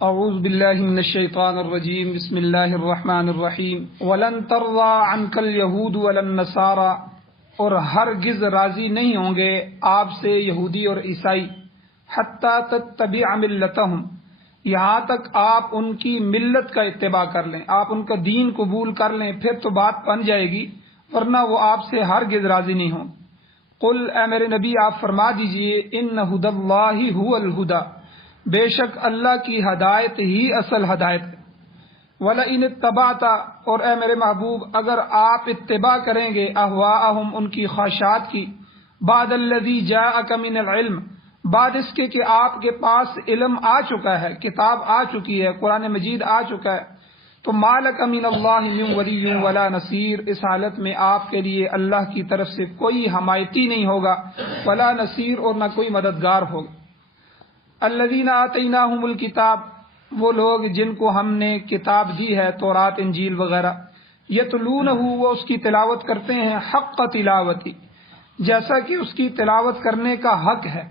اعوذ باللہ من الشیطان الرجیم بسم اللہ الرحمن الرحیم ولن ترضى عنك اليهود ولا النصارى، اور ہرگز راضی نہیں ہوں گے آپ سے یہودی اور عیسائی، حتی تتبع ملتهم، یہاں تک آپ ان کی ملت کا اتباع کر لیں، آپ ان کا دین قبول کر لیں، پھر تو بات بن جائے گی، ورنہ وہ آپ سے ہرگز راضی نہیں ہوں۔ قل، اے میرے نبی آپ فرما دیجئے، ان ھدی اللہ ھو الھدی، بے شک اللہ کی ہدایت ہی اصل ہدایت ہے۔ وَلَئِنِ اتَّبَعْتَ، اور اے میرے محبوب اگر آپ اتباع کریں گے اہواءہم، ان کی خواہشات کی، بعد الذی جاءک من العلم، بعد اس کے کہ آپ کے پاس علم آ چکا ہے، کتاب آ چکی ہے، قرآن مجید آ چکا ہے، تو ما لک من اللہ من ولی ولا نصیر، اس حالت میں آپ کے لیے اللہ کی طرف سے کوئی حمایتی نہیں ہوگا، ولا نصیر، اور نہ کوئی مددگار ہوگا۔ الذین آتیناہم الکتاب، وہ لوگ جن کو ہم نے کتاب دی ہے، تورات انجیل وغیرہ، یتلونہ، وہ اس کی تلاوت کرتے ہیں، حق تلاوتی، جیسا کہ اس کی تلاوت کرنے کا حق ہے۔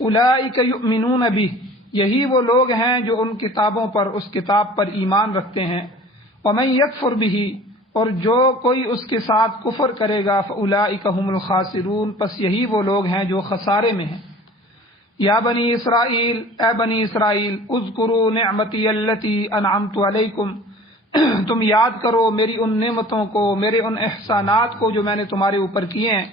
اولئک یؤمنون بہ، یہی وہ لوگ ہیں جو ان کتابوں پر، اس کتاب پر ایمان رکھتے ہیں۔ ومن یکفر بہ، اور جو کوئی اس کے ساتھ کفر کرے گا، فاولئک هم الخاسرون، پس یہی وہ لوگ ہیں جو خسارے میں ہیں۔ یا بنی اسرائیل، اے بنی اسرائیل، اذکروا نعمتی التی انعمت علیکم، تم یاد کرو میری ان نعمتوں کو، میرے ان احسانات کو جو میں نے تمہارے اوپر کیے ہیں۔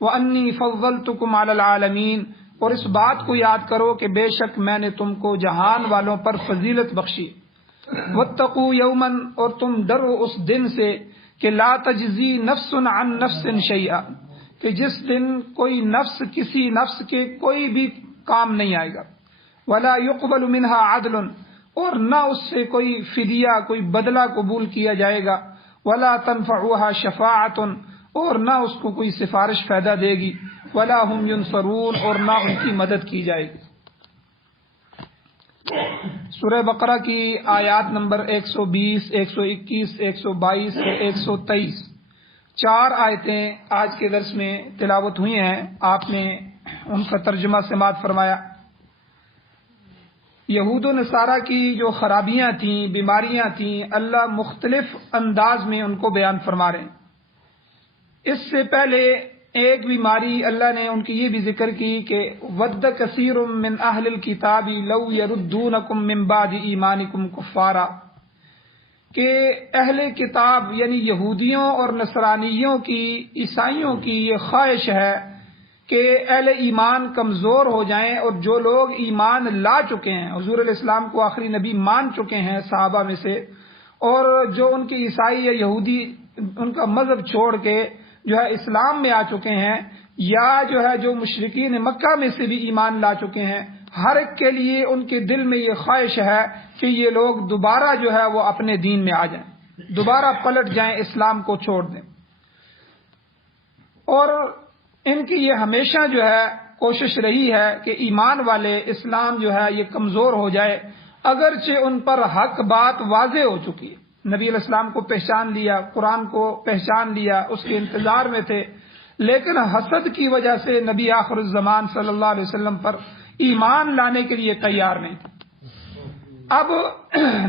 وانی فضلتکم علی العالمین، اور اس بات کو یاد کرو کہ بے شک میں نے تم کو جہان والوں پر فضیلت بخشی۔ واتقوا یوما، اور تم ڈرو اس دن سے کہ لا تجزی نفس عن نفس شیئا، کہ جس دن کوئی نفس کسی نفس کے کوئی بھی کام نہیں آئے گا۔ ولا يقبل منها عدل، اور نہ اس سے کوئی فدیہ، کوئی بدلہ قبول کیا جائے گا۔ ولا تنفعها شفاعۃ، اور نہ اس کو کوئی سفارش فائدہ دے گی۔ ولا هم ينصرون، اور نہ ان کی مدد کی جائے گی۔ سورہ بقرہ کی آیات نمبر 120، 121، 122 اور 123، 4 آیتیں آج کے درس میں تلاوت ہوئی ہیں۔ آپ نے ان کا ترجمہ سماعت فرمایا۔ یہود و نصارہ کی جو خرابیاں تھیں، بیماریاں تھیں، اللہ مختلف انداز میں ان کو بیان فرما رہے ہیں۔ اس سے پہلے ایک بیماری اللہ نے ان کی یہ بھی ذکر کی کہ ود کثیر من اہل الکتاب لو یردونکم من بعد ایمانکم کفارا، کہ اہل کتاب یعنی یہودیوں اور نصرانیوں کی، عیسائیوں کی یہ خواہش ہے کہ اہل ایمان کمزور ہو جائیں، اور جو لوگ ایمان لا چکے ہیں، حضور علیہ السلام کو آخری نبی مان چکے ہیں صحابہ میں سے، اور جو ان کے عیسائی یا یہودی ان کا مذہب چھوڑ کے جو ہے اسلام میں آ چکے ہیں، یا جو ہے جو مشرکین مکہ میں سے بھی ایمان لا چکے ہیں، ہر ایک کے لیے ان کے دل میں یہ خواہش ہے کہ یہ لوگ دوبارہ جو ہے وہ اپنے دین میں آ جائیں، دوبارہ پلٹ جائیں، اسلام کو چھوڑ دیں۔ اور ان کی یہ ہمیشہ جو ہے کوشش رہی ہے کہ ایمان والے، اسلام جو ہے یہ کمزور ہو جائے، اگرچہ ان پر حق بات واضح ہو چکی ہے، نبی علیہ السلام کو پہچان لیا، قرآن کو پہچان لیا، اس کے انتظار میں تھے، لیکن حسد کی وجہ سے نبی آخر الزمان صلی اللہ علیہ وسلم پر ایمان لانے کے لیے تیار نہیں تھے۔ اب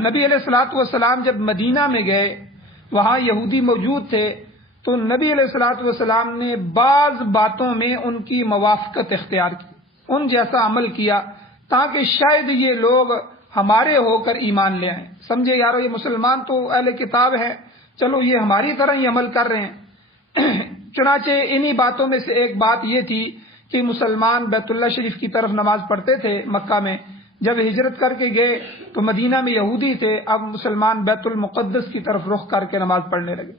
نبی علیہ الصلوۃ والسلام جب مدینہ میں گئے، وہاں یہودی موجود تھے، تو نبی علیہ الصلوۃ والسلام نے بعض باتوں میں ان کی موافقت اختیار کی، ان جیسا عمل کیا، تاکہ شاید یہ لوگ ہمارے ہو کر ایمان لے آئیں، سمجھے یارو یہ مسلمان تو اہل کتاب ہے، چلو یہ ہماری طرح ہی عمل کر رہے ہیں۔ چنانچہ انہی باتوں میں سے ایک بات یہ تھی کہ مسلمان بیت اللہ شریف کی طرف نماز پڑھتے تھے مکہ میں، جب ہجرت کر کے گئے تو مدینہ میں یہودی تھے، اب مسلمان بیت المقدس کی طرف رخ کر کے نماز پڑھنے لگے۔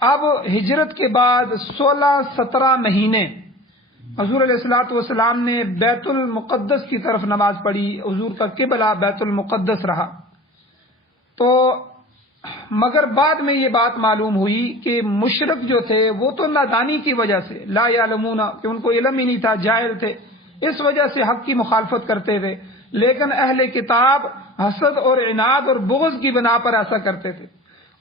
اب ہجرت کے بعد 16-17 مہینے حضور علیہ الصلوۃ والسلام نے بیت المقدس کی طرف نماز پڑھی، حضور کا قبلہ بیت المقدس رہا۔ تو مگر بعد میں یہ بات معلوم ہوئی کہ مشرک جو تھے وہ تو نادانی کی وجہ سے، لا یعلمون، کہ ان کو علم ہی نہیں تھا، جاہل تھے، اس وجہ سے حق کی مخالفت کرتے تھے، لیکن اہل کتاب حسد اور عناد اور بغض کی بنا پر ایسا کرتے تھے،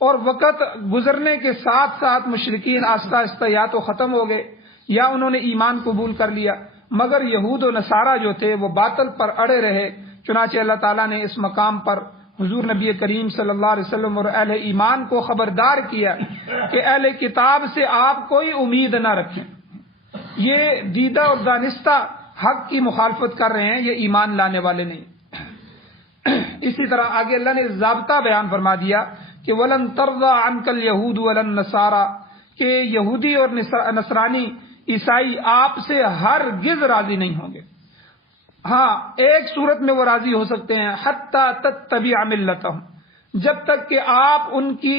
اور وقت گزرنے کے ساتھ ساتھ مشرکین آہستہ آہستہ یا تو ختم ہو گئے یا انہوں نے ایمان قبول کر لیا، مگر یہود و نصارہ جو تھے وہ باطل پر اڑے رہے، چنانچہ اللہ تعالیٰ نے اس مقام پر حضور نبی کریم صلی اللہ علیہ وسلم اور اہل ایمان کو خبردار کیا کہ اہل کتاب سے آپ کوئی امید نہ رکھیں، یہ دیدہ اور دانستہ حق کی مخالفت کر رہے ہیں، یہ ایمان لانے والے نہیں۔ اسی طرح آگے اللہ نے ضابطہ بیان فرما دیا کہ وَلَن تَرْضَىٰ عَنْكَ الْيَهُودُ وَلَا النَّصَارَىٰ، کہ یہودی اور نصرانی عیسائی آپ سے ہرگز راضی نہیں ہوں گے۔ ہاں، ایک صورت میں وہ راضی ہو سکتے ہیں، حَتَّىٰ تَتَّبِعَ مِلَّتَهُمْ، جب تک کہ آپ ان کی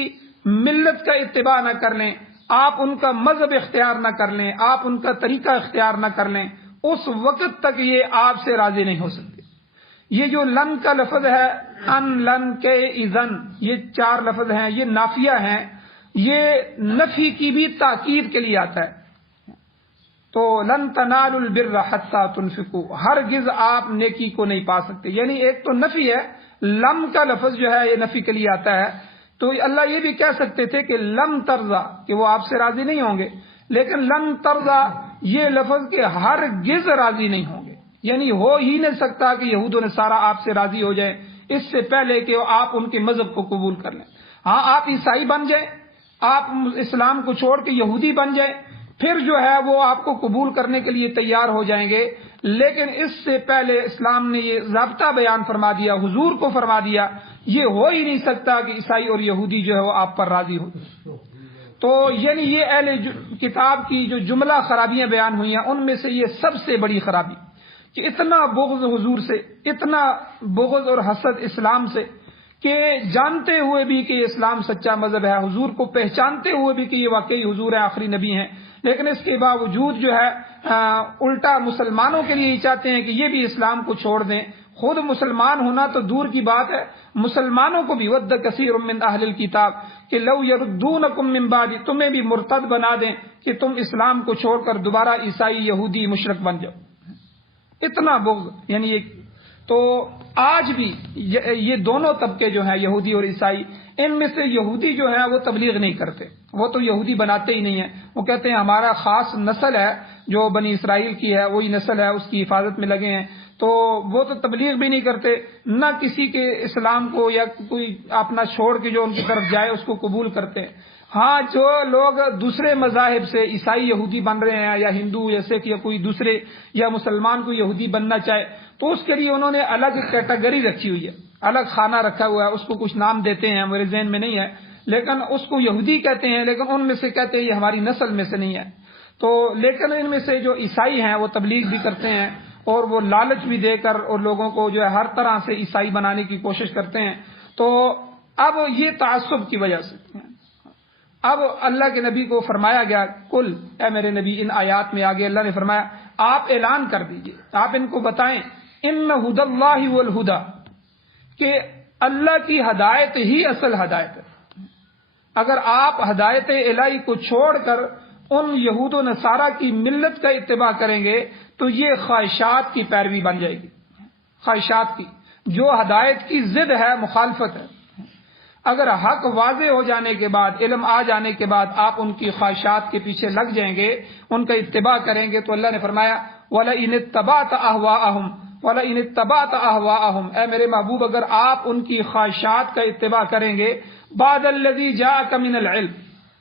ملت کا اتباع نہ کر لیں، آپ ان کا مذہب اختیار نہ کر لیں، آپ ان کا طریقہ اختیار نہ کر لیں، اس وقت تک یہ آپ سے راضی نہیں ہو سکتے۔ یہ جو لن کا لفظ ہے، ان لن کے اذن، یہ 4 لفظ ہیں، یہ نافیہ ہیں، یہ نفی کی بھی تاکید کے لیے آتا ہے۔ تو لن تنالوا البر حتى تنفقوا، ہرگز آپ نیکی کو نہیں پا سکتے، یعنی ایک تو نفی ہے، لم کا لفظ جو ہے یہ نفی کے لیے آتا ہے۔ تو اللہ یہ بھی کہہ سکتے تھے کہ لن ترضا، کہ وہ آپ سے راضی نہیں ہوں گے، لیکن لن ترضا یہ لفظ کہ ہرگز راضی نہیں ہوں گے، یعنی ہو ہی نہیں سکتا کہ یہود و نصارہ آپ سے راضی ہو جائیں اس سے پہلے کہ آپ ان کے مذہب کو قبول کر لیں۔ ہاں، آپ عیسائی بن جائیں، آپ اسلام کو چھوڑ کے یہودی بن جائیں، پھر جو ہے وہ آپ کو قبول کرنے کے لیے تیار ہو جائیں گے، لیکن اس سے پہلے اسلام نے یہ ضابطہ بیان فرما دیا، حضور کو فرما دیا، یہ ہو ہی نہیں سکتا کہ عیسائی اور یہودی جو ہے وہ آپ پر راضی ہو۔ تو یعنی یہ اہل کتاب کی جو جملہ خرابیاں بیان ہوئی ہیں، ان میں سے یہ سب سے بڑی خرابی کہ اتنا بغض حضور سے، اتنا بغض اور حسد اسلام سے، کہ جانتے ہوئے بھی کہ یہ اسلام سچا مذہب ہے، حضور کو پہچانتے ہوئے بھی کہ یہ واقعی حضور ہے، آخری نبی ہیں، لیکن اس کے باوجود جو ہے الٹا مسلمانوں کے لیے یہ چاہتے ہیں کہ یہ بھی اسلام کو چھوڑ دیں۔ خود مسلمان ہونا تو دور کی بات ہے، مسلمانوں کو بھی ود کثیر من اہل الکتاب کہ لو یردونکم من بعد، تمہیں بھی مرتد بنا دیں کہ تم اسلام کو چھوڑ کر دوبارہ عیسائی، یہودی، مشرک بن جاؤ۔ اتنا بغض، یعنی یہ تو آج بھی یہ دونوں طبقے جو ہیں، یہودی اور عیسائی، ان میں سے یہودی جو ہیں وہ تبلیغ نہیں کرتے، وہ تو یہودی بناتے ہی نہیں ہیں، وہ کہتے ہیں ہمارا خاص نسل ہے جو بنی اسرائیل کی ہے، وہی نسل ہے، اس کی حفاظت میں لگے ہیں، تو وہ تو تبلیغ بھی نہیں کرتے، نہ کسی کے اسلام کو یا کوئی اپنا چھوڑ کے جو ان کی طرف جائے اس کو قبول کرتے ہیں۔ ہاں، جو لوگ دوسرے مذاہب سے عیسائی یہودی بن رہے ہیں، یا ہندو یا سکھ یا کوئی دوسرے، یا مسلمان کو یہودی بننا چاہے، تو اس کے لیے انہوں نے الگ کیٹیگری رکھی ہوئی ہے، الگ خانہ رکھا ہوا ہے، اس کو کچھ نام دیتے ہیں، میرے ذہن میں نہیں ہے، لیکن اس کو یہودی کہتے ہیں، لیکن ان میں سے کہتے ہیں یہ ہماری نسل میں سے نہیں ہے۔ تو لیکن ان میں سے جو عیسائی ہیں وہ تبلیغ بھی کرتے ہیں، اور وہ لالچ بھی دے کر اور لوگوں کو جو ہے ہر طرح سے عیسائی بنانے کی کوشش کرتے ہیں۔ تو اب یہ تعصب کی وجہ سے اب اللہ کے نبی کو فرمایا گیا، کل اے میرے نبی، ان آیات میں آگے اللہ نے فرمایا آپ اعلان کر دیجئے، آپ ان کو بتائیں، ان ہدی اللہ والہدی، کہ اللہ کی ہدایت ہی اصل ہدایت ہے۔ اگر آپ ہدایت الہی کو چھوڑ کر ان یہود و نصارہ کی ملت کا اتباع کریں گے تو یہ خواہشات کی پیروی بن جائے گی، خواہشات کی، جو ہدایت کی ضد ہے، مخالفت ہے۔ اگر حق واضح ہو جانے کے بعد، علم آ جانے کے بعد آپ ان کی خواہشات کے پیچھے لگ جائیں گے، ان کا اتباع کریں گے، تو اللہ نے فرمایا وَلَئِنِ اتَّبَعْتَ أَهْوَاءَهُمْ وَلَئِنِ اتَّبَعْتَ أَهْوَاءَهُمْ، اے میرے محبوب، اگر آپ ان کی خواہشات کا اتباع کریں گے، بعد الذی جاءک من العلم،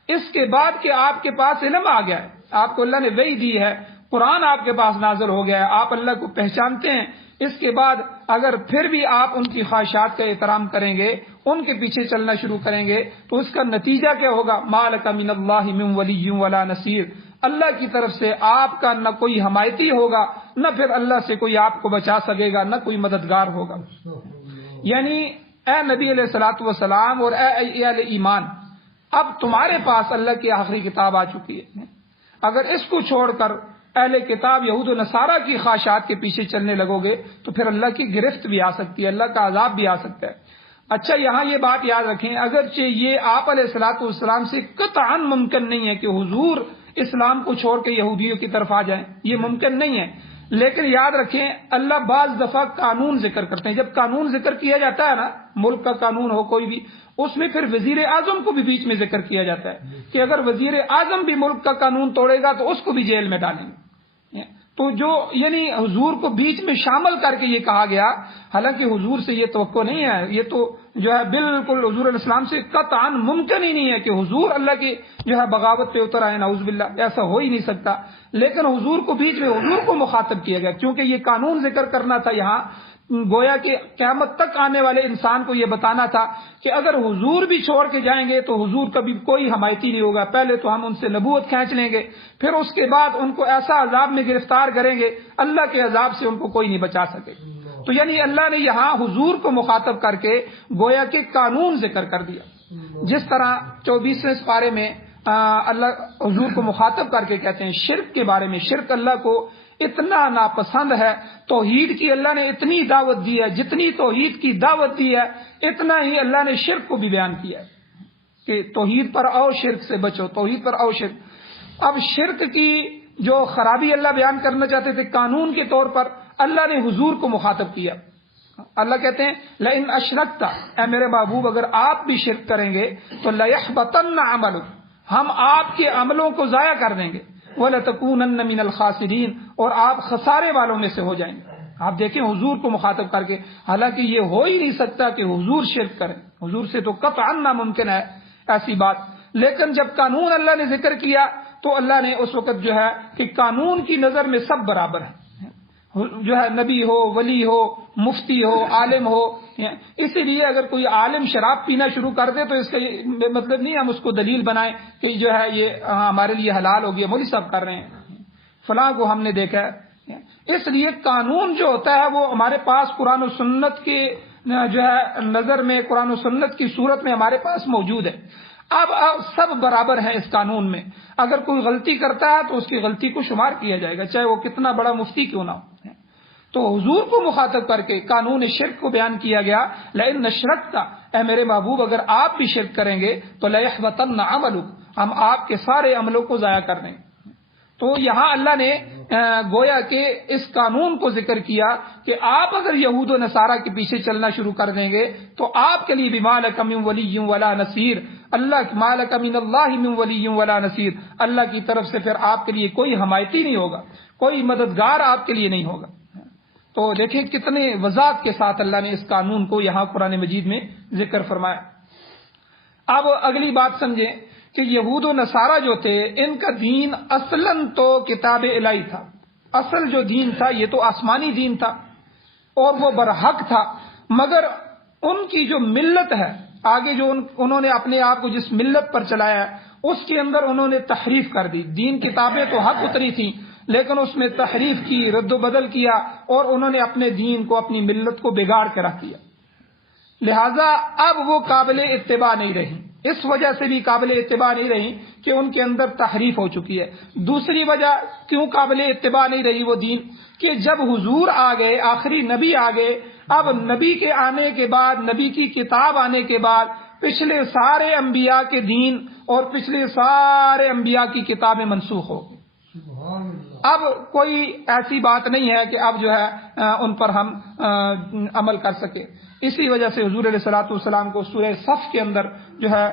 اس کے بعد کہ آپ کے پاس علم آ گیا ہے، آپ کو اللہ نے وحی دی ہے، قرآن آپ کے پاس نازل ہو گیا ہے، آپ اللہ کو پہچانتے ہیں، اس کے بعد اگر پھر بھی آپ ان کی خواہشات کا احترام کریں گے، ان کے پیچھے چلنا شروع کریں گے، تو اس کا نتیجہ کیا ہوگا؟ ما لک من اللہ من ولی ولا نصیر، اللہ کی طرف سے آپ کا نہ کوئی حمایتی ہوگا، نہ پھر اللہ سے کوئی آپ کو بچا سکے گا، نہ کوئی مددگار ہوگا۔ یعنی اے نبی علیہ الصلوۃ والسلام اور اے اہل ایمان، اب تمہارے پاس اللہ کی آخری کتاب آ چکی ہے، اگر اس کو چھوڑ کر اہل کتاب یہود و نصارہ کی خواہشات کے پیچھے چلنے لگو گے تو پھر اللہ کی گرفت بھی آ سکتی ہے، اللہ کا عذاب بھی آ سکتا ہے۔ اچھا، یہاں یہ بات یاد رکھیں، اگرچہ یہ آپ علیہ الصلوۃ والسلام سے قطعاً ممکن نہیں ہے کہ حضور اسلام کو چھوڑ کے یہودیوں کی طرف آ جائیں، یہ ممکن نہیں ہے، لیکن یاد رکھیں اللہ بعض دفعہ قانون ذکر کرتے ہیں۔ جب قانون ذکر کیا جاتا ہے نا، ملک کا قانون ہو کوئی بھی، اس میں پھر وزیر اعظم کو بھی بیچ میں ذکر کیا جاتا ہے کہ اگر وزیر اعظم بھی ملک کا قانون توڑے گا تو اس کو بھی جیل میں ڈالیں گے۔ تو جو یعنی حضور کو بیچ میں شامل کر کے یہ کہا گیا، حالانکہ حضور سے یہ توقع نہیں ہے، یہ تو جو ہے بالکل حضور علیہ السلام سے قطعاً ممکن ہی نہیں ہے کہ حضور اللہ کی جو ہے بغاوت پہ اتر آئے، نعوذ باللہ، ایسا ہو ہی نہیں سکتا۔ لیکن حضور کو بیچ میں حضور کو مخاطب کیا گیا، کیونکہ یہ قانون ذکر کرنا تھا یہاں، گویا کہ قیامت تک آنے والے انسان کو یہ بتانا تھا کہ اگر حضور بھی چھوڑ کے جائیں گے تو حضور کا بھی کوئی حمایتی نہیں ہوگا، پہلے تو ہم ان سے نبوت کھینچ لیں گے، پھر اس کے بعد ان کو ایسا عذاب میں گرفتار کریں گے، اللہ کے عذاب سے ان کو کوئی نہیں بچا سکے۔ تو یعنی اللہ نے یہاں حضور کو مخاطب کر کے گویا کہ قانون ذکر کر دیا، جس طرح 24ویں پارے میں اللہ حضور کو مخاطب کر کے کہتے ہیں شرک کے بارے میں، شرک اللہ کو اتنا ناپسند ہے، توحید کی اللہ نے اتنی دعوت دی ہے، جتنی توحید کی دعوت دی ہے اتنا ہی اللہ نے شرک کو بھی بیان کیا ہے کہ توحید پر آؤ، شرک سے بچو، توحید پر آؤ، شرک۔ اب شرک کی جو خرابی اللہ بیان کرنا چاہتے تھے قانون کے طور پر، اللہ نے حضور کو مخاطب کیا۔ اللہ کہتے ہیں لئن اشرکت، اے میرے محبوب اگر آپ بھی شرک کریں گے تو لیحبطن عملک، ہم آپ کے عملوں کو ضائع کر دیں گے، وَلَتَكُونَنَّ مِنَ الْخَاسِرِينَ، اور آپ خسارے والوں میں سے ہو جائیں گے۔ آپ دیکھیں حضور کو مخاطب کر کے، حالانکہ یہ ہو ہی نہیں سکتا کہ حضور شرک کریں، حضور سے تو قطعاً ناممکن ہے ایسی بات، لیکن جب قانون اللہ نے ذکر کیا تو اللہ نے اس وقت جو ہے کہ قانون کی نظر میں سب برابر ہیں، جو ہے نبی ہو، ولی ہو، مفتی ہو، عالم ہو۔ اسی لیے اگر کوئی عالم شراب پینا شروع کر دے تو اس کا یہ مطلب نہیں ہم اس کو دلیل بنائیں کہ جو ہے یہ ہمارے لیے حلال ہو گیا، مولوی صاحب کر رہے ہیں، فلاں کو ہم نے دیکھا ہے۔ اس لیے قانون جو ہوتا ہے وہ ہمارے پاس قرآن و سنت کے جو ہے نظر میں، قرآن و سنت کی صورت میں ہمارے پاس موجود ہے۔ اب سب برابر ہیں اس قانون میں، اگر کوئی غلطی کرتا ہے تو اس کی غلطی کو شمار کیا جائے گا، چاہے وہ کتنا بڑا مفتی کیوں نہ ہو۔ تو حضور کو مخاطب کر کے قانون شرک کو بیان کیا گیا، لئن اشرکت، اے میرے محبوب اگر آپ بھی شرک کریں گے تو لیحبطن عملک، ہم آپ کے سارے عملوں کو ضائع کر دیں گے۔ تو یہاں اللہ نے گویا کہ اس قانون کو ذکر کیا کہ آپ اگر یہود و نصارہ کے پیچھے چلنا شروع کر دیں گے تو آپ کے لیے بھی ما لک من ولی ولا نصیر، اللہ ما لک من اللہ من ولی ولا نصیر، اللہ کی طرف سے پھر آپ کے لیے کوئی حمایتی نہیں ہوگا، کوئی مددگار آپ کے لیے نہیں ہوگا۔ تو دیکھیں کتنے وضاحت کے ساتھ اللہ نے اس قانون کو یہاں قرآن مجید میں ذکر فرمایا۔ اب اگلی بات سمجھیں کہ یہود و نصارہ جو تھے ان کا دین اصلاً تو کتاب الہی تھا، اصل جو دین تھا یہ تو آسمانی دین تھا اور وہ برحق تھا، مگر ان کی جو ملت ہے آگے جو انہوں نے اپنے آپ کو جس ملت پر چلایا ہے اس کے اندر انہوں نے تحریف کر دی۔ دین کتابیں تو حق اتری تھیں لیکن اس میں تحریف کی، رد و بدل کیا اور انہوں نے اپنے دین کو، اپنی ملت کو بگاڑ کے رکھ دیا، لہذا اب وہ قابل اتباع نہیں رہی۔ اس وجہ سے بھی قابل اتباع نہیں رہی کہ ان کے اندر تحریف ہو چکی ہے۔ دوسری وجہ کیوں قابل اتباع نہیں رہی وہ دین، کہ جب حضور آ گئے، آخری نبی آ گئے، اب نبی کے آنے کے بعد، نبی کی کتاب آنے کے بعد پچھلے سارے انبیاء کے دین اور پچھلے سارے انبیاء کی کتابیں منسوخ ہو گئی۔ اب کوئی ایسی بات نہیں ہے کہ اب جو ہے ان پر ہم عمل کر سکے۔ اسی وجہ سے حضور علیہ الصلوۃ والسلام کو سورہ صف کے اندر جو ہے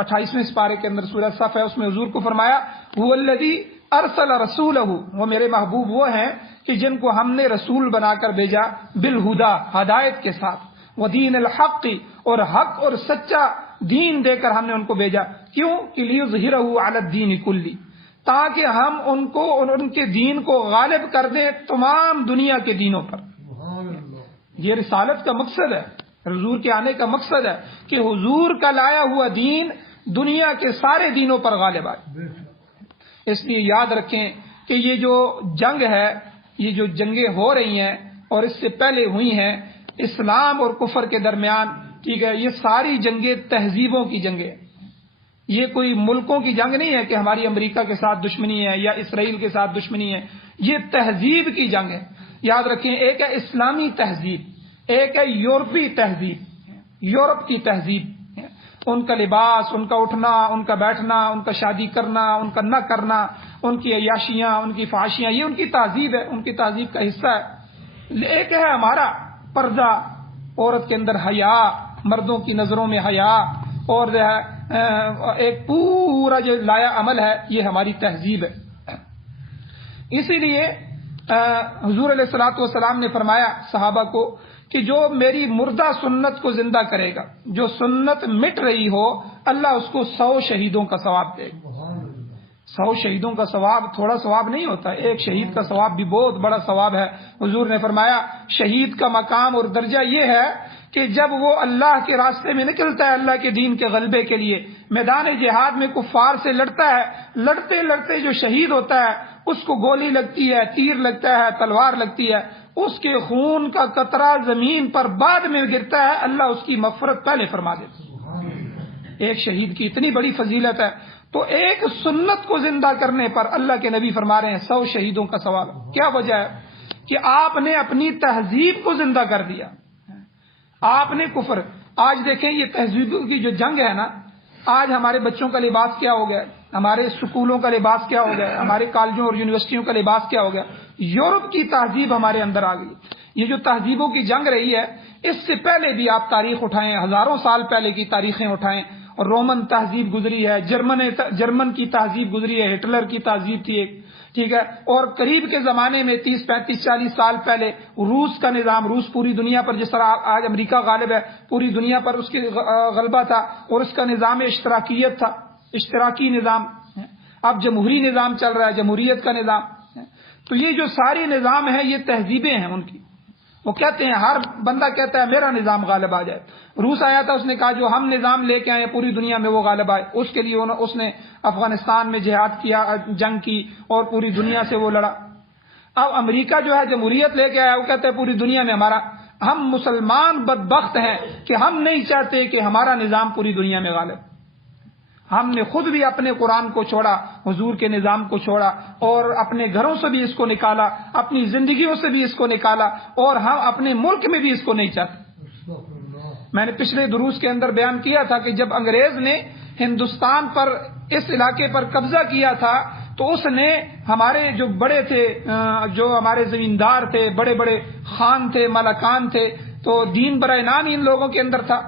28ویں سپارے کے اندر سورہ صف ہے، اس میں حضور کو فرمایا هو الذی ارسل رسولہ، وہ میرے محبوب وہ ہیں کہ جن کو ہم نے رسول بنا کر بھیجا، بالہدا، ہدایت کے ساتھ، ودین الحق، اور حق اور سچا دین دے کر ہم نے ان کو بھیجا۔ کیوں؟ کہ لیظہرہ علی الدین کلی، تاکہ ہم ان کو ان کے دین کو غالب کر دیں تمام دنیا کے دینوں پر۔ یہ رسالت کا مقصد ہے، حضور کے آنے کا مقصد ہے کہ حضور کا لایا ہوا دین دنیا کے سارے دینوں پر غالب آئے۔ اس لیے یاد رکھیں کہ یہ جو جنگ ہے، یہ جو جنگیں ہو رہی ہیں اور اس سے پہلے ہوئی ہیں اسلام اور کفر کے درمیان، ٹھیک ہے، یہ ساری جنگیں تہذیبوں کی جنگیں، یہ کوئی ملکوں کی جنگ نہیں ہے کہ ہماری امریکہ کے ساتھ دشمنی ہے یا اسرائیل کے ساتھ دشمنی ہے، یہ تہذیب کی جنگ ہے۔ یاد رکھیں ایک ہے اسلامی تہذیب، ایک ہے یورپی تہذیب، یورپ کی تہذیب، ان کا لباس، ان کا اٹھنا، ان کا بیٹھنا، ان کا شادی کرنا، ان کا نہ کرنا، ان کی عیاشیاں، ان کی فحاشیاں، یہ ان کی تہذیب ہے، ان کی تہذیب کا حصہ ہے۔ ایک ہے ہمارا پردہ، عورت کے اندر حیا، مردوں کی نظروں میں حیا، اور جو ہے ایک پورا جو لایا عمل ہے، یہ ہماری تہذیب ہے۔ اسی لیے حضور علیہ الصلوۃ والسلام نے فرمایا صحابہ کو کہ جو میری مردہ سنت کو زندہ کرے گا، جو سنت مٹ رہی ہو، اللہ اس کو 100 شہیدوں کا ثواب دے گا۔ 100 شہیدوں کا ثواب تھوڑا ثواب نہیں ہوتا، ایک شہید کا ثواب بھی بہت بڑا ثواب ہے۔ حضور نے فرمایا شہید کا مقام اور درجہ یہ ہے کہ جب وہ اللہ کے راستے میں نکلتا ہے، اللہ کے دین کے غلبے کے لیے میدان جہاد میں کفار سے لڑتا ہے، لڑتے لڑتے جو شہید ہوتا ہے اس کو گولی لگتی ہے، تیر لگتا ہے، تلوار لگتی ہے، اس کے خون کا قطرہ زمین پر بعد میں گرتا ہے، اللہ اس کی مغفرت پہلے فرما دیتا ہے۔ ایک شہید کی اتنی بڑی فضیلت ہے، تو ایک سنت کو زندہ کرنے پر اللہ کے نبی فرما رہے ہیں 100 شہیدوں کا ثواب۔ کیا وجہ ہے؟ کہ آپ نے اپنی تہذیب کو زندہ کر دیا، آپ نے کفر۔ آج دیکھیں یہ تہذیب کی جو جنگ ہے نا، آج ہمارے بچوں کا لباس کیا ہو گیا، ہمارے اسکولوں کا لباس کیا ہو گیا، ہمارے کالجوں اور یونیورسٹیوں کا لباس کیا ہو گیا، یورپ کی تہذیب ہمارے اندر آ گئی۔ یہ جو تہذیبوں کی جنگ رہی ہے، اس سے پہلے بھی آپ تاریخ اٹھائیں، ہزاروں سال پہلے کی تاریخیں اٹھائیں، اور رومن تہذیب گزری ہے، جرمن کی تہذیب گزری ہے، ہٹلر کی تہذیب تھی ایک، ٹھیک ہے، اور قریب کے زمانے میں 30 35 40 سال پہلے روس کا نظام، روس پوری دنیا پر جس طرح آج امریکہ غالب ہے، پوری دنیا پر اس کی غلبہ تھا، اور اس کا نظام اشتراکیت تھا، اشتراکی نظام۔ اب جمہوری نظام چل رہا ہے، جمہوریت کا نظام۔ تو یہ جو ساری نظام ہے یہ تہذیبیں ہیں ان کی۔ وہ کہتے ہیں، ہر بندہ کہتا ہے میرا نظام غالب آ جائے۔ روس آیا تھا، اس نے کہا جو ہم نظام لے کے آئے پوری دنیا میں وہ غالب آئے۔ اس کے لیے اس نے افغانستان میں جہاد کیا، جنگ کی، اور پوری دنیا سے وہ لڑا۔ اب امریکہ جو ہے جمہوریت لے کے آیا، وہ کہتے ہیں پوری دنیا میں ہمارا۔ ہم مسلمان بدبخت ہیں کہ ہم نہیں چاہتے کہ ہمارا نظام پوری دنیا میں غالب۔ ہم نے خود بھی اپنے قرآن کو چھوڑا، حضور کے نظام کو چھوڑا، اور اپنے گھروں سے بھی اس کو نکالا، اپنی زندگیوں سے بھی اس کو نکالا، اور ہم اپنے ملک میں بھی اس کو نہیں چاہتے۔ میں نے پچھلے دروس کے اندر بیان کیا تھا کہ جب انگریز نے ہندوستان پر، اس علاقے پر قبضہ کیا تھا، تو اس نے ہمارے جو بڑے تھے، جو ہمارے زمیندار تھے، بڑے بڑے خان تھے، ملکان تھے، تو دین برائے نام ان لوگوں کے اندر تھا۔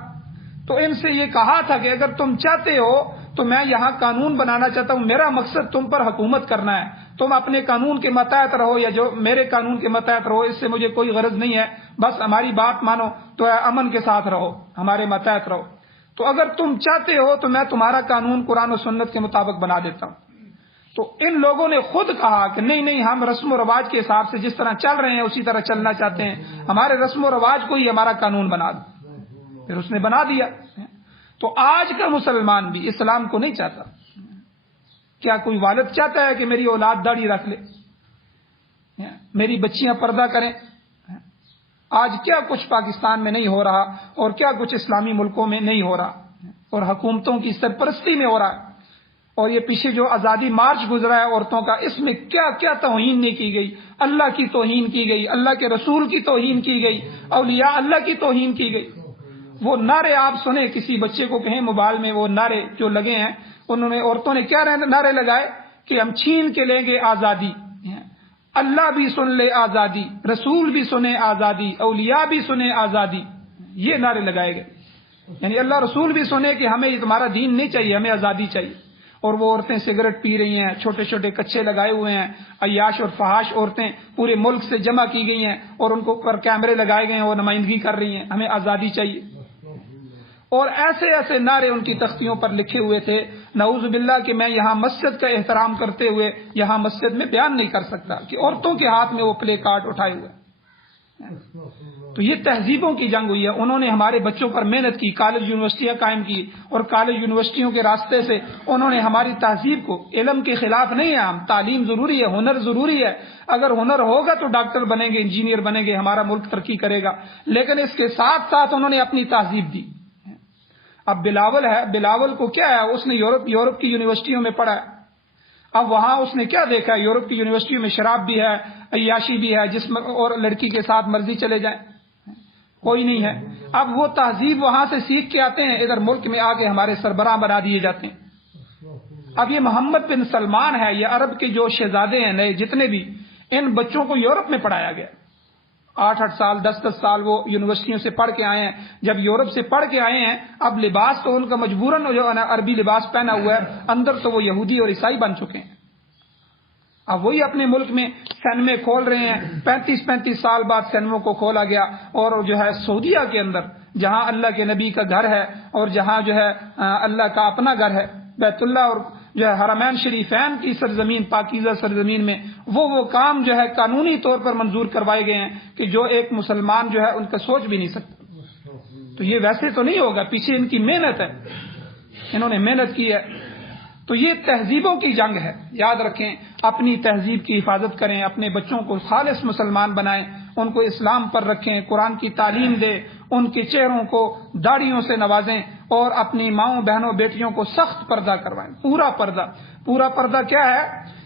تو ان سے یہ کہا تھا کہ اگر تم چاہتے ہو تو میں یہاں قانون بنانا چاہتا ہوں، میرا مقصد تم پر حکومت کرنا ہے، تم اپنے قانون کے متحد رہو یا جو میرے قانون کے متحد رہو، اس سے مجھے کوئی غرض نہیں ہے، بس ہماری بات مانو تو امن کے ساتھ رہو، ہمارے متحد رہو۔ تو اگر تم چاہتے ہو تو میں تمہارا قانون قرآن و سنت کے مطابق بنا دیتا ہوں۔ تو ان لوگوں نے خود کہا کہ نہیں نہیں، ہم رسم و رواج کے حساب سے جس طرح چل رہے ہیں اسی طرح چلنا چاہتے ہیں، ہمارے رسم و رواج کو ہی ہمارا قانون بنا دو۔ پھر اس نے بنا دیا۔ تو آج کا مسلمان بھی اسلام کو نہیں چاہتا۔ کیا کوئی والد چاہتا ہے کہ میری اولاد داڑھی رکھ لے، میری بچیاں پردہ کریں؟ آج کیا کچھ پاکستان میں نہیں ہو رہا، اور کیا کچھ اسلامی ملکوں میں نہیں ہو رہا، اور حکومتوں کی سرپرستی میں ہو رہا ہے۔ اور یہ پیچھے جو آزادی مارچ گزرا ہے عورتوں کا، اس میں کیا کیا توہین نہیں کی گئی، اللہ کی توہین کی گئی، اللہ کے رسول کی توہین کی گئی، اولیاء اللہ کی توہین کی گئی۔ وہ نعرے آپ سنیں، کسی بچے کو کہیں موبائل میں وہ نعرے جو لگے ہیں، انہوں نے، عورتوں نے کیا نعرے لگائے کہ ہم چھین کے لیں گے آزادی، اللہ بھی سن لے آزادی، رسول بھی سنے آزادی، اولیاء بھی سنے آزادی، یہ نعرے لگائے گئے۔ یعنی اللہ رسول بھی سنے کہ ہمیں تمہارا دین نہیں چاہیے، ہمیں آزادی چاہیے۔ اور وہ عورتیں سگریٹ پی رہی ہیں، چھوٹے چھوٹے کچے لگائے ہوئے ہیں، عیاش اور فحاش عورتیں پورے ملک سے جمع کی گئی ہیں، اور ان کو پر کیمرے لگائے گئے ہیں، وہ نمائندگی کر رہی ہیں، ہمیں آزادی چاہیے۔ اور ایسے ایسے نعرے ان کی تختیوں پر لکھے ہوئے تھے، نعوذ باللہ کہ میں یہاں مسجد کا احترام کرتے ہوئے یہاں مسجد میں بیان نہیں کر سکتا کہ عورتوں کے ہاتھ میں وہ پلے کارڈ اٹھائے ہوئے۔ تو یہ تہذیبوں کی جنگ ہوئی ہے۔ انہوں نے ہمارے بچوں پر محنت کی، کالج یونیورسٹیاں قائم کی، اور کالج یونیورسٹیوں کے راستے سے انہوں نے ہماری تہذیب کو، علم کے خلاف نہیں ہے ہم، تعلیم ضروری ہے، ہنر ضروری ہے، اگر ہنر ہوگا تو ڈاکٹر بنیں گے، انجینئر بنیں گے، ہمارا ملک ترقی کرے گا، لیکن اس کے ساتھ ساتھ انہوں نے اپنی تہذیب دی۔ اب بلاول ہے، بلاول کو کیا ہے، اس نے یورپ کی یونیورسٹیوں میں پڑھا ہے۔ اب وہاں اس نے کیا دیکھا ہے، یورپ کی یونیورسٹیوں میں شراب بھی ہے، عیاشی بھی ہے، جس میں اور لڑکی کے ساتھ مرضی چلے جائیں، کوئی نہیں ہے۔ اب وہ تہذیب وہاں سے سیکھ کے آتے ہیں، ادھر ملک میں آ کے ہمارے سربراہ بنا دیے جاتے ہیں۔ اب یہ محمد بن سلمان ہے، یہ عرب کے جو شہزادے ہیں نئے جتنے بھی، ان بچوں کو یورپ میں پڑھایا گیا۔ 8 سال 10 سال وہ یونیورسٹیوں سے پڑھ کے آئے ہیں۔ جب یورپ سے پڑھ کے آئے ہیں، اب لباس تو ان کا مجبوراً جو عربی لباس پہنا ہوا ہے، اندر تو وہ یہودی اور عیسائی بن چکے ہیں۔ اب وہی اپنے ملک میں سینمے کھول رہے ہیں، 35 سال بعد سینموں کو کھولا گیا، اور جو ہے سعودیہ کے اندر جہاں اللہ کے نبی کا گھر ہے اور جہاں جو ہے اللہ کا اپنا گھر ہے بیت اللہ اور جو ہے حرمین شریفین کی سرزمین، پاکیزہ سرزمین میں وہ کام جو ہے قانونی طور پر منظور کروائے گئے ہیں کہ جو ایک مسلمان جو ہے ان کا سوچ بھی نہیں سکتا۔ تو یہ ویسے تو نہیں ہوگا، پیچھے ان کی محنت ہے، انہوں نے محنت کی ہے۔ تو یہ تہذیبوں کی جنگ ہے، یاد رکھیں، اپنی تہذیب کی حفاظت کریں، اپنے بچوں کو خالص مسلمان بنائیں، ان کو اسلام پر رکھیں، قرآن کی تعلیم دیں، ان کے چہروں کو داڑھیوں سے نوازیں، اور اپنی ماؤں بہنوں بیٹیوں کو سخت پردہ کروائیں، پورا پردہ۔ پورا پردہ کیا ہے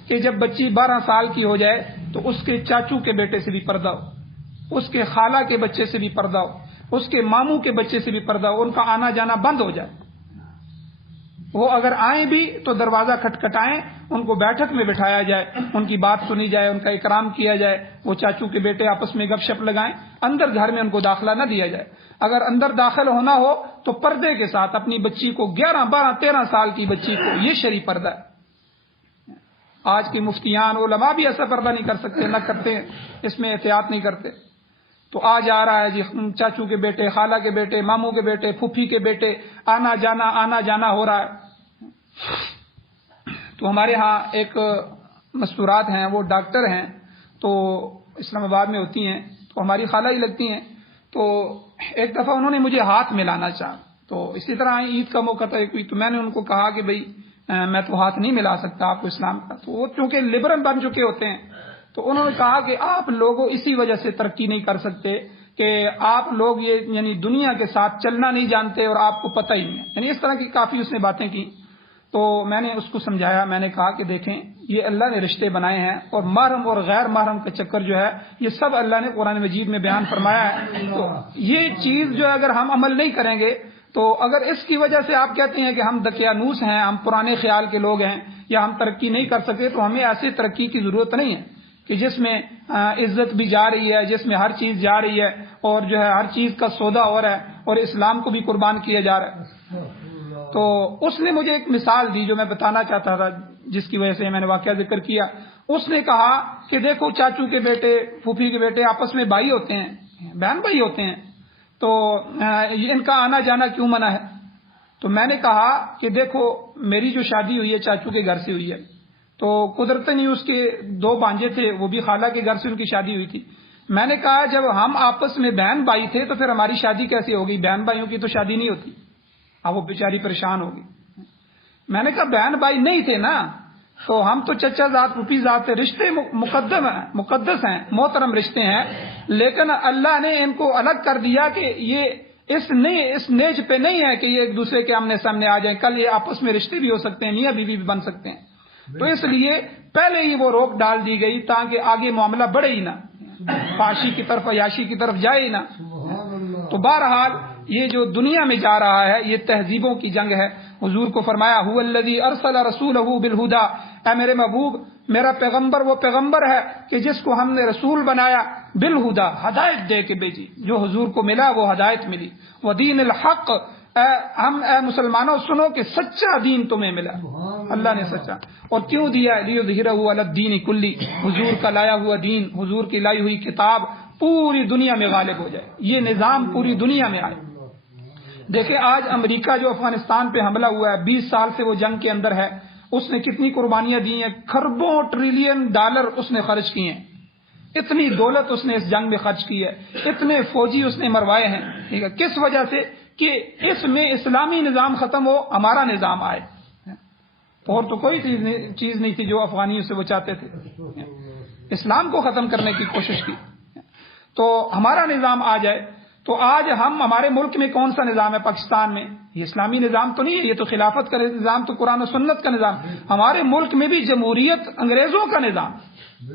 کہ جب بچی 12 سال کی ہو جائے تو اس کے چاچو کے بیٹے سے بھی پردہ ہو، اس کے خالہ کے بچے سے بھی پردہ ہو، اس کے ماموں کے بچے سے بھی پردہ ہو، ان کا آنا جانا بند ہو جائے۔ وہ اگر آئیں بھی تو دروازہ کھٹکھٹائیں، ان کو بیٹھک میں بٹھایا جائے، ان کی بات سنی جائے، ان کا اکرام کیا جائے، وہ چاچو کے بیٹے آپس میں گپ شپ لگائیں، اندر گھر میں ان کو داخلہ نہ دیا جائے۔ اگر اندر داخل ہونا ہو تو پردے کے ساتھ اپنی بچی کو 11 12 13 سال کی بچی کو، یہ شرعی پردہ ہے۔ آج کے مفتیان علماء بھی ایسا پردہ نہیں کر سکتے، نہ کرتے ہیں، اس میں احتیاط نہیں کرتے۔ تو آج آ رہا ہے جی چاچو کے بیٹے، خالہ کے بیٹے، ماموں کے بیٹے، پھوپھی کے بیٹے، آنا جانا ہو رہا ہے۔ تو ہمارے ہاں ایک مستورات ہیں، وہ ڈاکٹر ہیں، تو اسلام آباد میں ہوتی ہیں، تو ہماری خالہ ہی لگتی ہیں۔ تو ایک دفعہ انہوں نے مجھے ہاتھ ملانا چاہا، تو اسی طرح عید کا موقع تھا، تو میں نے ان کو کہا کہ بھئی میں تو ہاتھ نہیں ملا سکتا آپ کو اسلام کا۔ تو وہ چونکہ لبرل بن چکے ہوتے ہیں، تو انہوں نے کہا کہ آپ لوگوں اسی وجہ سے ترقی نہیں کر سکتے کہ آپ لوگ یہ یعنی دنیا کے ساتھ چلنا نہیں جانتے اور آپ کو پتہ ہی نہیں ہے، یعنی اس طرح کی کافی اس نے باتیں کی۔ تو میں نے اس کو سمجھایا، میں نے کہا کہ دیکھیں یہ اللہ نے رشتے بنائے ہیں، اور محرم اور غیر محرم کا چکر جو ہے یہ سب اللہ نے قرآن مجید میں بیان فرمایا ہے۔ تو یہ چیز جو اگر ہم عمل نہیں کریں گے، تو اگر اس کی وجہ سے آپ کہتے ہیں کہ ہم دقیانوس ہیں، ہم پرانے خیال کے لوگ ہیں، یا ہم ترقی نہیں کر سکے، تو ہمیں ایسی ترقی کی ضرورت نہیں ہے کہ جس میں عزت بھی جا رہی ہے، جس میں ہر چیز جا رہی ہے، اور جو ہے ہر چیز کا سودا ہو رہا ہے، اور اسلام کو بھی قربان کیا جا رہا ہے۔ تو اس نے مجھے ایک مثال دی جو میں بتانا چاہتا تھا، جس کی وجہ سے میں نے واقعہ ذکر کیا۔ اس نے کہا کہ دیکھو چاچو کے بیٹے، پھوپھی کے بیٹے آپس میں بھائی ہوتے ہیں، بہن بھائی ہوتے ہیں، تو ان کا آنا جانا کیوں منع ہے؟ تو میں نے کہا کہ دیکھو میری جو شادی ہوئی ہے چاچو کے گھر سے ہوئی ہے، تو قدرتاً ہی اس کے 2 بھانجے تھے، وہ بھی خالہ کے گھر سے ان کی شادی ہوئی تھی۔ میں نے کہا جب ہم آپس میں بہن بھائی تھے تو پھر ہماری شادی کیسے ہوگی؟ بہن بھائیوں کی تو شادی نہیں ہوتی۔ اب وہ بیچاری پریشان ہوگی۔ میں نے کہا بہن بھائی نہیں تھے نا، تو ہم تو چچا ذات پھوپھی ذات تھے، رشتے مقدس ہیں، محترم رشتے ہیں، لیکن اللہ نے ان کو الگ کر دیا کہ یہ اس نیج پہ نہیں ہے کہ یہ ایک دوسرے کے آمنے سامنے آ جائیں، کل یہ آپس میں رشتے بھی ہو سکتے ہیں، میاں بیوی بھی بن سکتے ہیں۔ تو اس لیے پہلے ہی وہ روک ڈال دی گئی تاکہ آگے معاملہ بڑھے ہی نہ، فحاشی کی طرف عیاشی کی طرف جائے ہی نہ۔ تو بہرحال یہ جو دنیا میں جا رہا ہے یہ تہذیبوں کی جنگ ہے۔ حضور کو فرمایا هو الذی ارسل رسولہ بالہدی، اے میرے محبوب میرا پیغمبر وہ پیغمبر ہے کہ جس کو ہم نے رسول بنایا بالہدی، ہدایت دے کے بھیجی، جو حضور کو ملا وہ ہدایت ملی، ودین الحق، اے مسلمانوں سنو کہ سچا دین تمہیں ملا، اللہ نے سچا۔ اور کیوں دیا؟ لیظہرہ علی الدین کلی، حضور کا لایا ہوا دین، حضور کی لائی ہوئی کتاب پوری دنیا میں غالب ہو جائے، یہ نظام پوری دنیا میں آئے۔ دیکھیں آج امریکہ جو افغانستان پہ حملہ ہوا ہے، 20 سال سے وہ جنگ کے اندر ہے، اس نے کتنی قربانیاں دی ہیں، کھربوں ٹریلین ڈالر اس نے خرچ کیے ہیں، اتنی دولت اس نے اس جنگ میں خرچ کی ہے، اتنے فوجی اس نے مروائے ہیں، ٹھیک ہے، کس وجہ سے؟ کہ اس میں اسلامی نظام ختم ہو، ہمارا نظام آئے، اور تو کوئی چیز نہیں تھی جو افغانیوں سے وہ چاہتے تھے، اسلام کو ختم کرنے کی کوشش کی، تو ہمارا نظام آ جائے۔ تو آج ہم ہمارے ملک میں کون سا نظام ہے؟ پاکستان میں یہ اسلامی نظام تو نہیں ہے، یہ تو خلافت کا نظام، تو قرآن و سنت کا نظام۔ ہمارے ملک میں بھی جمہوریت انگریزوں کا نظام،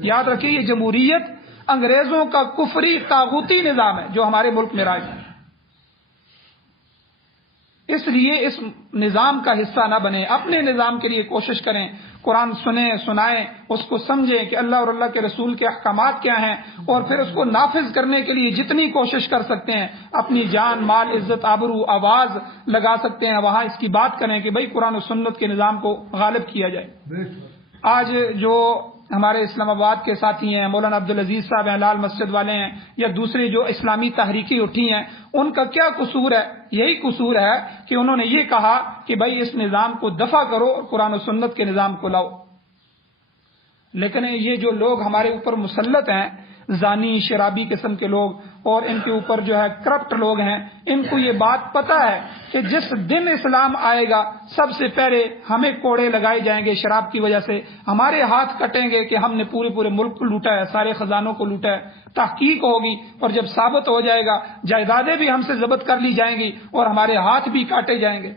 یاد رکھیے یہ جمہوریت انگریزوں کا کفری طاغوتی نظام ہے جو ہمارے ملک میں رائج ہے۔ اس لیے اس نظام کا حصہ نہ بنے، اپنے نظام کے لیے کوشش کریں، قرآن سنیں سنائیں، اس کو سمجھیں کہ اللہ اور اللہ کے رسول کے احکامات کیا ہیں، اور پھر اس کو نافذ کرنے کے لیے جتنی کوشش کر سکتے ہیں، اپنی جان مال عزت آبرو آواز لگا سکتے ہیں، وہاں اس کی بات کریں کہ بھئی قرآن و سنت کے نظام کو غالب کیا جائے۔ آج جو ہمارے اسلام آباد کے ساتھی ہیں، مولانا عبدالعزیز صاحب ہیں، لال مسجد والے ہیں، یا دوسری جو اسلامی تحریکیں اٹھی ہیں، ان کا کیا قصور ہے؟ یہی قصور ہے کہ انہوں نے یہ کہا کہ بھائی اس نظام کو دفع کرو اور قرآن و سنت کے نظام کو لاؤ. لیکن یہ جو لوگ ہمارے اوپر مسلط ہیں، زانی شرابی قسم کے لوگ، اور ان کے اوپر جو ہے کرپٹ لوگ ہیں، ان کو یہ بات پتہ ہے کہ جس دن اسلام آئے گا سب سے پہلے ہمیں کوڑے لگائے جائیں گے شراب کی وجہ سے، ہمارے ہاتھ کٹیں گے کہ ہم نے پورے ملک کو لوٹا ہے، سارے خزانوں کو لوٹا ہے. تحقیق ہوگی اور جب ثابت ہو جائے گا جائیدادیں بھی ہم سے ضبط کر لی جائیں گی اور ہمارے ہاتھ بھی کاٹے جائیں گے،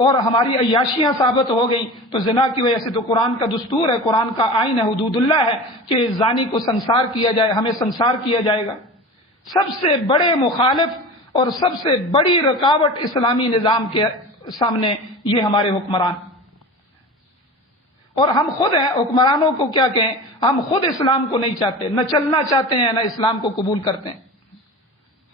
اور ہماری عیاشیاں ثابت ہو گئیں تو زنا کی وجہ سے تو قرآن کا دستور ہے، قرآن کا آئین ہے، حدود اللہ ہے کہ زانی کو سنسار کیا جائے، ہمیں سنسار کیا جائے گا. سب سے بڑے مخالف اور سب سے بڑی رکاوٹ اسلامی نظام کے سامنے یہ ہمارے حکمران، اور ہم خود ہیں. حکمرانوں کو کیا کہیں، ہم خود اسلام کو نہیں چاہتے، نہ چلنا چاہتے ہیں، نہ اسلام کو قبول کرتے ہیں.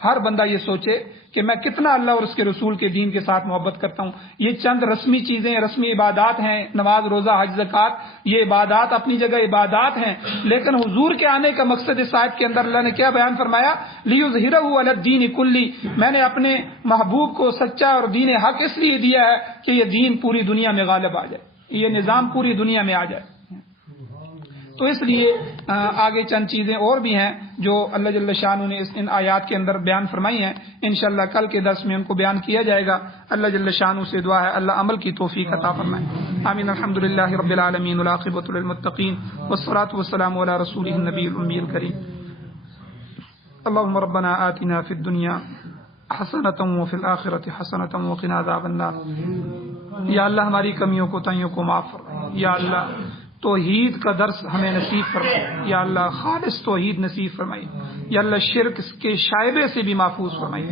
ہر بندہ یہ سوچے کہ میں کتنا اللہ اور اس کے رسول کے دین کے ساتھ محبت کرتا ہوں. یہ چند رسمی چیزیں، رسمی عبادات ہیں، نماز روزہ حج زکوٰۃ، یہ عبادات اپنی جگہ عبادات ہیں، لیکن حضور کے آنے کا مقصد اس آیت کے اندر اللہ نے کیا بیان فرمایا؟ لِیُظْہِرَهُ عَلَى الدِّینِ کُلِّ، میں نے اپنے محبوب کو سچا اور دین حق اس لیے دیا ہے کہ یہ دین پوری دنیا میں غالب آ جائے، یہ نظام پوری دنیا میں آ جائے. تو اس لیے آگے چند چیزیں اور بھی ہیں جو اللہ جل شانہ نے ان آیات کے اندر بیان فرمائی ہیں، انشاءاللہ کل کے درس میں ان کو بیان کیا جائے گا. اللہ جل شانہ سے دعا ہے اللہ عمل کی توفیق عطا فرمائے. آمین. الحمدللہ رب العالمین والعاقبۃ للمتقین والصلاۃ والسلام علی رسولہ النبی الأمی الکریم. اللهم ربنا آتنا في الدنيا حسنة وفي الآخرة حسنة وقنا عذاب النار. یا اللہ ہماری کمیوں کو تائیوں کو معاف فرمائے. یا اللہ توحید کا درس ہمیں نصیب فرمائے. یا اللہ خالص توحید نصیب فرمائے. یا اللہ شرک کے شائبے سے بھی محفوظ فرمائے،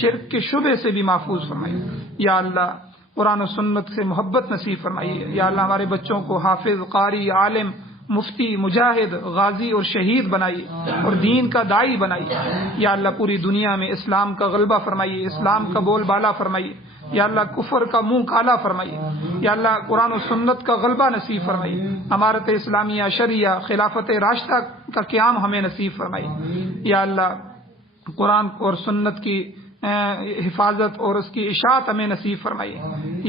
شرک کے شبے سے بھی محفوظ فرمائے. یا اللہ قرآن و سنت سے محبت نصیب فرمائیے. یا اللہ ہمارے بچوں کو حافظ، قاری، عالم، مفتی، مجاہد، غازی اور شہید بنائیے اور دین کا داعی بنائیے. یا اللہ پوری دنیا میں اسلام کا غلبہ فرمائیے، اسلام کا بول بالا فرمائیے. یا اللہ کفر کا منہ کالا فرمائیے. یا اللہ قرآن و سنت کا غلبہ نصیب فرمائیے. امارت اسلامیہ شریعہ خلافت راشدہ کا قیام ہمیں نصیب فرمائیے. یا اللہ قرآن اور سنت کی حفاظت اور اس کی اشاعت ہمیں نصیب فرمائیے.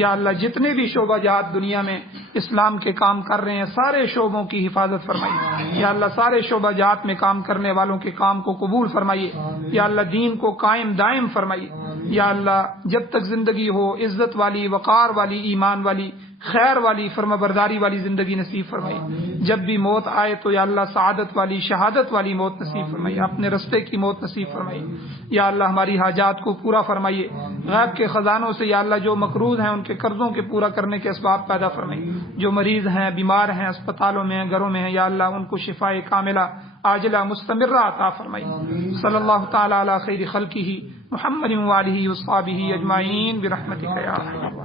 یا اللہ جتنے بھی شعبہ جات دنیا میں اسلام کے کام کر رہے ہیں سارے شعبوں کی حفاظت فرمائیے. یا اللہ سارے شعبہ جات میں کام کرنے والوں کے کام کو قبول فرمائیے. یا اللہ دین کو قائم دائم فرمائیے. یا اللہ جب تک زندگی ہو عزت والی، وقار والی، ایمان والی، خیر والی، فرما برداری والی زندگی نصیب فرمائیے. جب بھی موت آئے تو یا اللہ سعادت والی، شہادت والی موت نصیب فرمائیے، اپنے رستے کی موت نصیب فرمائیے. یا اللہ ہماری حاجات کو پورا فرمائیے. غیب کے خزانوں سے یا اللہ جو مقروض ہیں ان کے قرضوں کے پورا کرنے کے اسباب پیدا فرمائیے. جو مریض ہیں، بیمار ہیں، اسپتالوں میں ہیں، گھروں میں ہیں، یا اللہ ان کو شفائے کاملہ عاجلہ مستمرہ عطا فرمائیے. صلی اللہ تعالی علی خیر خلقہ محمد وآلہ وصحبہ اجمعین برحمتک یا ارحم الراحمین.